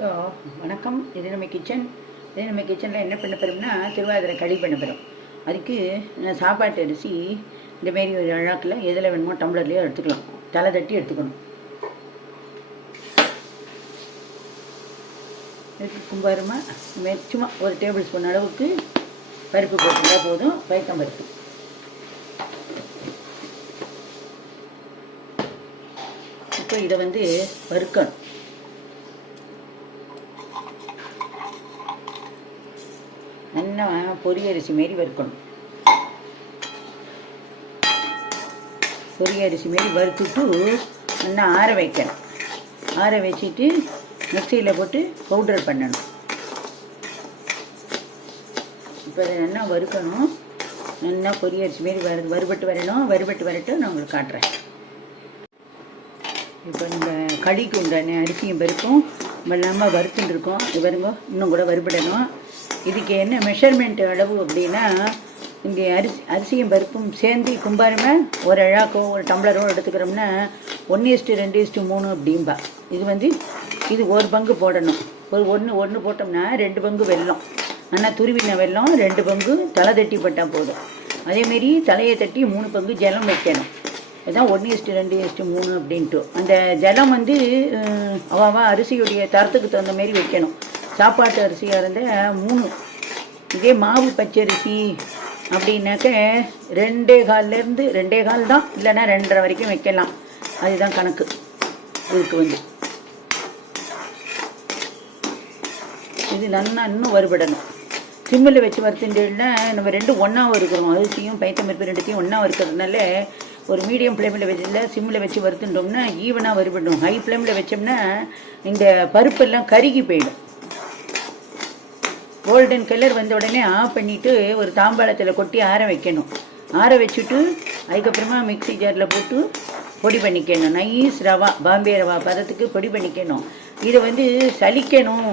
So வணக்கம். இது நம்ம கிச்சன் இது நம்ம கிச்சனில் என்ன பண்ண போகிறோம்னா திருவாதிரை களி பண்ண போகிறோம் அதுக்கு நான் சாப்பாட்டு அரிசி இந்த மாரி ஒரு அழாக்கில் எதில் வேணுமோ டம்ளர்லேயோ எடுத்துக்கலாம். தலை தட்டி எடுத்துக்கணும். இதுக்கு கும்பாரமாக மே- சும்மா ஒரு டேபிள் ஸ்பூன் அளவுக்கு பருப்பு போட்டுட்டா போதும். பயக்கம் பருப்பு. இப்போ இதை வந்து வறுக்கணும். நல்லா பொரியரிசி மாரி வறுக்கணும். பொரியரிசி மாரி வறுத்துட்டு நல்லா ஆற வைக்கணும். ஆற வச்சுட்டு மிக்சியில் போட்டு பவுடர் பண்ணணும். இப்போ அதை நல்லா வறுக்கணும். நல்லா பொரியரிசி மாரி வறு வறுபட்டு வரணும். வறுபட்டு வரட்டும். நான் உங்களுக்கு காட்டுறேன். இப்போ இந்த களிக்கு உண்டான அரிசியும் பருப்பும் வெள்ளாமல் வறுத்துட்டு இருக்கோம். இது பாருங்க இன்னும் கூட வறுபடணும். இதுக்கு என்ன மெஷர்மெண்ட் அளவு அப்படின்னா இங்கே அரிசி அரிசியும் பருப்பும் சேர்ந்து கும்பாருமே ஒரு அழாக்கோ ஒரு டம்ளரோ எடுத்துக்கிறோம்னா ஒன்று இஸ்ட்டு ரெண்டு இஸ்ட்டு மூணு அப்படிம்பா. இது வந்து இது ஒரு பங்கு போடணும். ஒரு ஒன்று ஒன்று போட்டோம்னா ரெண்டு பங்கு வெல்லம். ஆனால் துருவின வெல்லம் ரெண்டு பங்கு தலை தட்டி பட்டால் போதும். அதேமாரி தலையை தட்டி மூணு பங்கு ஜலம் வைக்கணும். இதான் ஒன்று இஸ்ட்டு ரெண்டு இஸ்ட்டு மூணு அப்படின்ட்டு. அந்த ஜலம் வந்து அவாவா அரிசியுடைய தரத்துக்கு தகுந்த மாதிரி வைக்கணும். சாப்பாட்டு அரிசியாக இருந்தால் மூணு. இதே மாவு பச்சரிசி அப்படின்னாக்க ரெண்டே கால்லேருந்து ரெண்டே கால் தான் இல்லைன்னா ரெண்டரை வரைக்கும் வைக்கலாம். அதுதான் கணக்கு. இதுக்கு வந்து. இது நல்லா இன்னும் வறுபடணும். சிம்மில் வச்சு வறுத்துட்டேன்னா நம்ம ரெண்டும் ஒன்றா வறுக்கிறோம். அரிசியும் பைத்தமிருப்பு ரெண்டுத்தையும் ஒன்றா வறுக்கிறதுனால ஒரு மீடியம் ஃப்ளேமில் வச்சுல சிம்மில் வச்சு வறுத்துட்டோம்னா ஈவனாக வருபடணும் ஹை ஃப்ளேமில் வச்சோம்னா இந்த பருப்பெல்லாம் கருகி போயிடும். கோல்டன் கலர் வந்த உடனே ஆஃப் பண்ணிவிட்டு ஒரு தாம்பாளத்தில் கொட்டி ஆற வைக்கணும். ஆற வச்சுட்டு அதுக்கப்புறமா மிக்ஸி ஜாரில் போட்டு பொடி பண்ணிக்கணும். நைஸ் ரவா பாம்பே ரவா பதத்துக்கு பொடி பண்ணிக்கணும். இதை வந்து சலிக்கணும்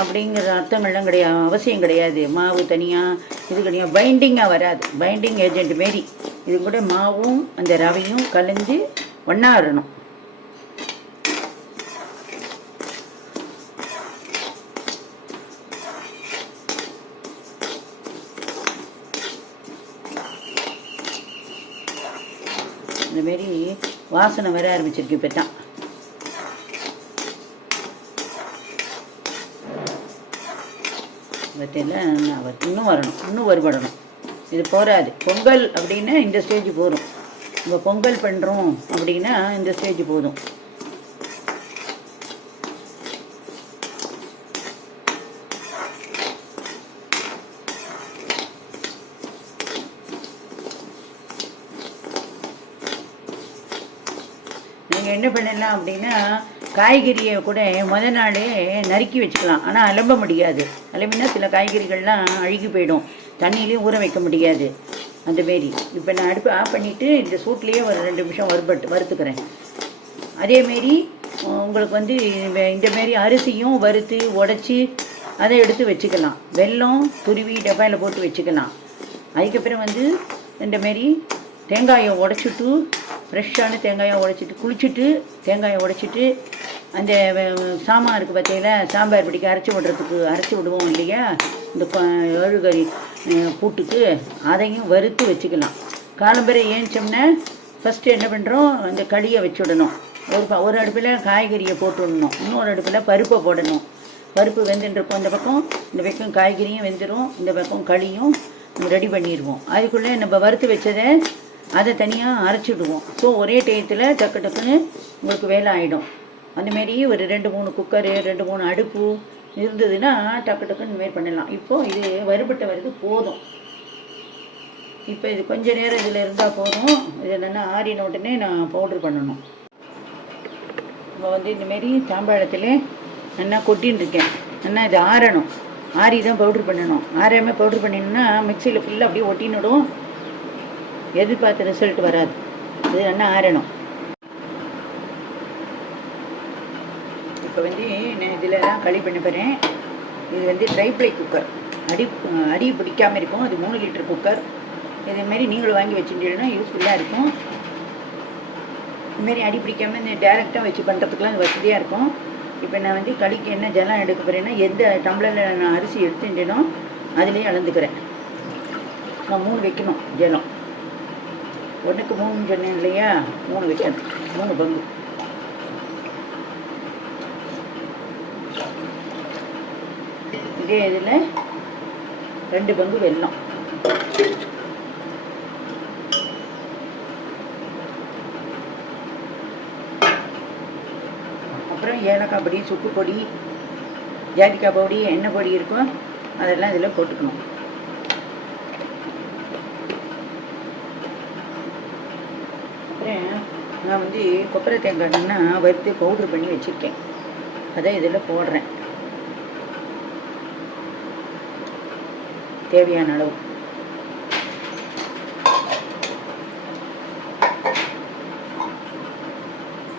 அப்படிங்கிற அர்த்தங்கள்லாம் கிடையாது அவசியம் கிடையாது. மாவு தனியாக இது கிடையாது பைண்டிங்காக வராது. பைண்டிங் ஏஜென்ட் மாரி. இது கூட மாவும் அந்த ரவையும் கலந்து ஒன்றா வரணும் வாசனை வர ஆரம்பிச்சிருக்கு இப்போ தான் பற்றியில் இன்னும் வரணும் இன்னும் வருபடணும். இது போராது. பொங்கல் அப்படின்னா இந்த ஸ்டேஜ் போதும். நம்ம பொங்கல் பண்ணுறோம் அப்படின்னா இந்த ஸ்டேஜ் போதும். நீங்கள் என்ன பண்ணலாம் அப்படின்னா காய்கறியை கூட முத நாளே நறுக்கி வச்சுக்கலாம். ஆனால் அலம்ப முடியாது. அலம்பினா சில காய்கறிகள்லாம் அழுகி போயிடும். தண்ணியிலையும் ஊற வைக்க முடியாது. அந்த மாரி. இப்போ நான் அடுப்பு ஆஃப் பண்ணிவிட்டு இந்த சூட்லேயே ஒரு ரெண்டு நிமிஷம் வறுபட்டு வறுத்துக்கிறேன். அதேமாரி உங்களுக்கு வந்து இந்த- இந்த மாரி அரிசியும் வறுத்து உடச்சி அதை எடுத்து வச்சுக்கலாம். வெல்லம் துருவி டப்பாயில் போட்டு வச்சுக்கலாம். அதுக்கப்புறம் வந்து இந்த மாரி தேங்காயை உடச்சிட்டு ஃப்ரெஷ்ஷான தேங்காயை உடச்சிட்டு குளிச்சுட்டு தேங்காயை உடச்சிட்டு அந்த சாமான் இருக்குது பார்த்தீங்களா சாம்பார் பிடிக்க அரைச்சி விடுறதுக்கு அரைச்சி விடுவோம் இல்லையா? இந்த கொ- ஏழுகறி பூட்டுக்கு அதையும் வறுத்து வச்சுக்கலாம். காலம்பரை ஏஞ்சோம்னா ஃபஸ்ட்டு என்ன பண்ணுறோம் அந்த களியை வச்சுடணும். ஒரு ஒரு அடுப்பில் காய்கறியை போட்டு விடணும் இன்னொரு அடுப்பில் பருப்பை போடணும். பருப்பு வெந்துட்டுருக்கும் இந்த பக்கம் இந்த பக்கம் காய்கறியும் வெந்துடும் இந்த பக்கம் களியும் ரெடி பண்ணிடுவோம். அதுக்குள்ளே நம்ம வறுத்து வச்சதை அதை தனியாக அரைச்சிடுவோம் ஸோ ஒரே டயத்தில் டக்கு டக்குன்னு உங்களுக்கு வேலை ஆகிடும் அந்தமாரி ஒரு ரெண்டு மூணு குக்கரு ரெண்டு மூணு அடுப்பு இருந்ததுன்னா டக்கு டக்குன்னு மாரி பண்ணலாம். இப்போது இது வறுபட்ட வருது போதும். இப்போ இது கொஞ்ச நேரம் இதில் இருந்தால் போதும். இது என்னென்னா ஆறின உடனே நான் பவுட்ரு பண்ணணும். இப்போ வந்து இந்தமாரி தாம்பாளத்தில் நல்லா கொட்டின்னு இருக்கேன். நல்லா இது ஆறணும். ஆறி தான் பவுட்ரு பண்ணணும். ஆறாமல் பவுட்ரு பண்ணினோம்னா மிக்சியில் ஃபுல்லாக அப்படியே ஒட்டின்னுடும் எதிர்பார்த்த ரிசல்ட் வராது. இது என்ன ஆறணும் இப்போ வந்து நான் இதில் தான் களி பண்ண போகிறேன் இது வந்து ட்ரை ப்ளை குக்கர் அடி அடி பிடிக்காமல் இருக்கும். அது மூணு லிட்டர் குக்கர் இதேமாரி நீங்களும் வாங்கி வச்சுட்டீங்கன்னா யூஸ்ஃபுல்லாக இருக்கும். இதுமாரி அடி பிடிக்காமல் இந்த டேரெக்டாக வச்சு பண்ணுறதுக்குலாம் வசதியாக இருக்கும். இப்போ நான் வந்து களிக்கு என்ன ஜலம் எடுக்க போகிறேன்னா எந்த டம்ளரில் நான் அரிசி எடுத்துட்டேனோ அதுலேயே அளந்துக்கிறேன். நான் மூணு வைக்கணும் ஜலம். ஒன்றுக்கு மூணு சொன்னேன் இல்லையா? மூணு வைக்கணும். மூணு பங்கு. இதே இதில் ரெண்டு பங்கு வெல்லம். அப்புறம் ஏலக்காய் பொடி சுக்கு பொடி ஜாதிக்காய் பொடி எண்ணெய் பொடி இருக்கும். அதெல்லாம் இதில் போட்டுக்கணும் அப்புறம் நான் வந்து கொப்பரை தேங்காய் தேங்காய்னா வறுத்து பவுட்ரு பண்ணி வச்சுருக்கேன். அதை இதில் போடுறேன். தேவையான அளவு.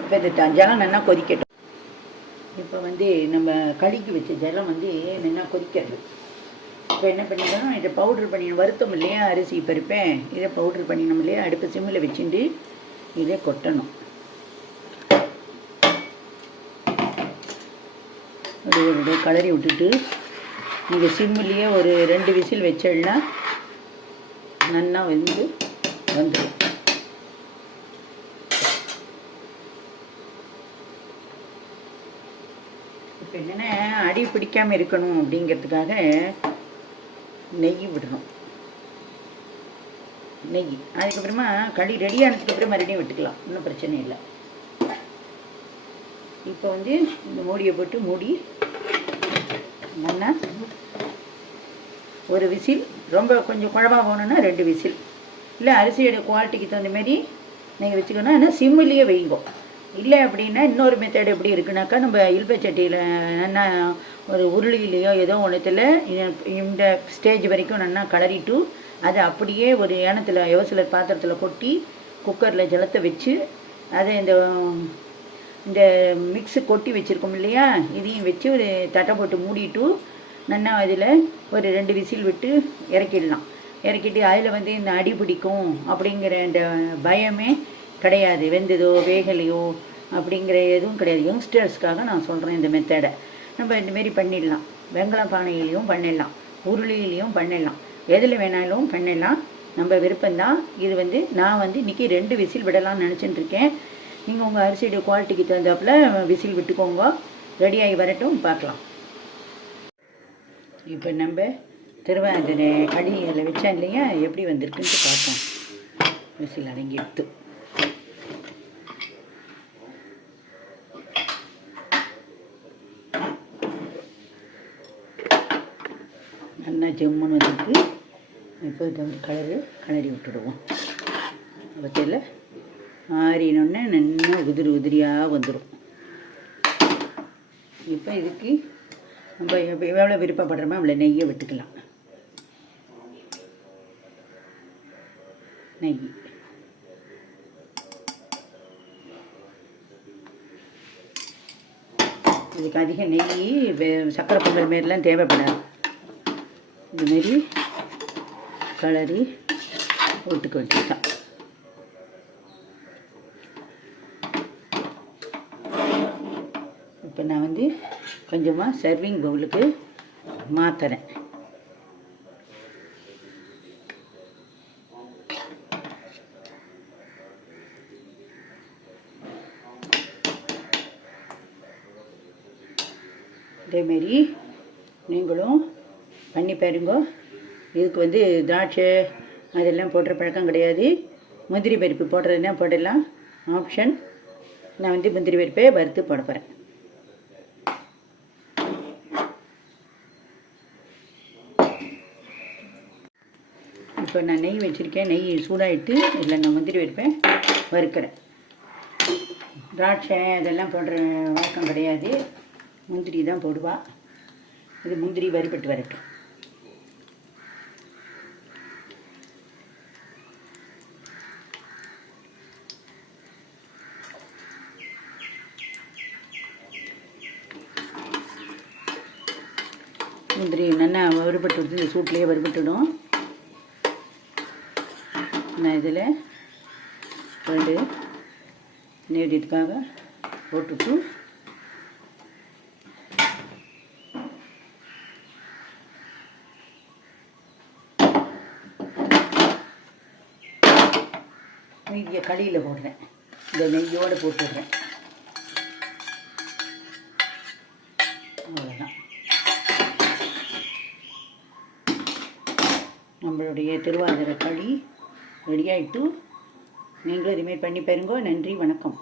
இப்போ இந்த ஜலம் நல்லா கொதிக்கட்டும். இப்போ வந்து நம்ம கழுக்கி வச்ச ஜலம் வந்து நல்லா கொதிக்கிறது இப்போ என்ன பண்ணிக்கணும் இதை பவுட்ரு பண்ணி வருத்தம் இல்லையா? அரிசி பருப்பேன் இதை பவுட்ரு பண்ணினோம் இல்லையா? அடுப்பு சிம்மில் வச்சுட்டு இதை கொட்டணும். அப்படியே கலரி விட்டுட்டு நீங்கள் சிம்மிலேயே ஒரு ரெண்டு விசில் வச்சிடனா நல்லா வந்து வந்துடும் இப்போ என்னென்ன அடி பிடிக்காமல் இருக்கணும் அப்படிங்கிறதுக்காக நெய் விடணும். நெய். அதுக்கப்புறமா களி ரெடி ஆனதுக்கப்புறம் மறுபடியும் விட்டுக்கலாம். ஒன்றும் பிரச்சனை இல்லை. இப்போ வந்து இந்த மூடியை போட்டு மூடி நல்லா ஒரு விசில் ரொம்ப கொஞ்சம் குழம்பாக போகணுன்னா ரெண்டு விசில். இல்லை அரிசியோட குவாலிட்டிக்கு தகுந்த மாதிரி நீங்கள் வச்சுக்கணும். ஆனால் சிம்மிலேயே வைங்கோ. இல்லை அப்படின்னா இன்னொரு மெத்தட் எப்படி இருக்குனாக்கா நம்ம இல்பச்சட்டியில் நல்லா ஒரு உருளியிலையோ ஏதோ ஒன்றுத்தில் இந்த ஸ்டேஜ் வரைக்கும் நல்லா கலரிட்டு அதை அப்படியே ஒரு ஏனத்தில் யோசிலர் பாத்திரத்தில் கொட்டி குக்கரில் ஜலத்தை வச்சு அதை இந்த இந்த மிக்ஸு கொட்டி வச்சுருக்கோம் இல்லையா? இதையும் வச்சு ஒரு தட்டை போட்டு மூடிட்டு நல்லா அதில் ஒரு ரெண்டு விசில் விட்டு இறக்கிடலாம். இறக்கிட்டு அதில் வந்து இந்த அடி பிடிக்கும் அப்படிங்கிற இந்த பயமே கிடையாது. வெந்ததோ வேகலையோ அப்படிங்கிற எதுவும் கிடையாது. யங்ஸ்டர்ஸ்க்காக நான் சொல்கிறேன் இந்த மெத்தடை நம்ம இந்தமாரி பண்ணிடலாம். வெங்கல பானையிலையும் பண்ணிடலாம். உருளியிலையும் பண்ணிடலாம். எதில் வேணாலும் பண்ணிடலாம் நம்ம விருப்பம்தான். இது வந்து நான் வந்து இன்றைக்கி ரெண்டு விசில் விடலாம்னு நினச்சிட்டு இருக்கேன். நீங்கள் உங்கள் அரிசியோட குவாலிட்டிக்கு தகுந்தாப்புல விசில் விட்டுக்கோங்க. ரெடியாகி வரட்டும் பார்க்கலாம். இப்போ நம்ம திரும்ப அந்த களி அதில் வச்சேன் இல்லையா? எப்படி வந்திருக்குன்ட்டு பார்ப்போம். விசில் அடங்கி எடுத்து. நல்லா ஜம்முன்னு இப்போ இந்த கலரு கலரி விட்டுடுவோம் பற்றியில் ஆறினோடனே நல்லா உதிரி உதிரியாக வந்துடும் இப்போ இதுக்கு நம்ம எவ்வளோ விருப்பப்படுறோமோ அவ்வளோ நெய்யை விட்டுக்கலாம். நெய். இதுக்கு அதிக நெய் வே- சக்கரை பொங்கல் மாரிலாம் தேவைப்படாது. இதுமாரி கிளறி போட்டுக்க வேண்டியதுதான். இப்போ நான் வந்து கொஞ்சமாக சர்விங் பவுலுக்கு மாற்றுறேன் இதேமாரி நீங்களும் பண்ணி பாருங்க. இதுக்கு வந்து திராட்சை அதெல்லாம் போடுற பழக்கம் கிடையாது. முந்திரி பருப்பு போடுறதுனா போடலாம். ஆப்ஷன் நான் வந்து முந்திரி பருப்பை வறுத்து போட போகிறேன் இப்போ நான் நெய் வச்சுருக்கேன். நெய் சூடாகிட்டு இதில் நான் முந்திரி வைப்பேன் வறுக்கிறேன். திராட்சை அதெல்லாம் போடுற வழக்கம் கிடையாது. முந்திரி தான் போடுவா. இது முந்திரி வறுபட்டு வரட்டும். முந்திரி நல்லா வறுபட்டு விட்டு இந்த சூட்லேயே வறுபட்டுடும். நான் இதில் ரெண்டு நேடிட்டுக்காக போட்டுட்டு நெய்யை களியில் போடுறேன். இந்த நெய்யோடு போட்டுடுறேன். நம்மளுடைய திருவாதிரை களி ரெடி நீங்களும் இதுமாரி பண்ணி பாருங்க. நன்றி வணக்கம்.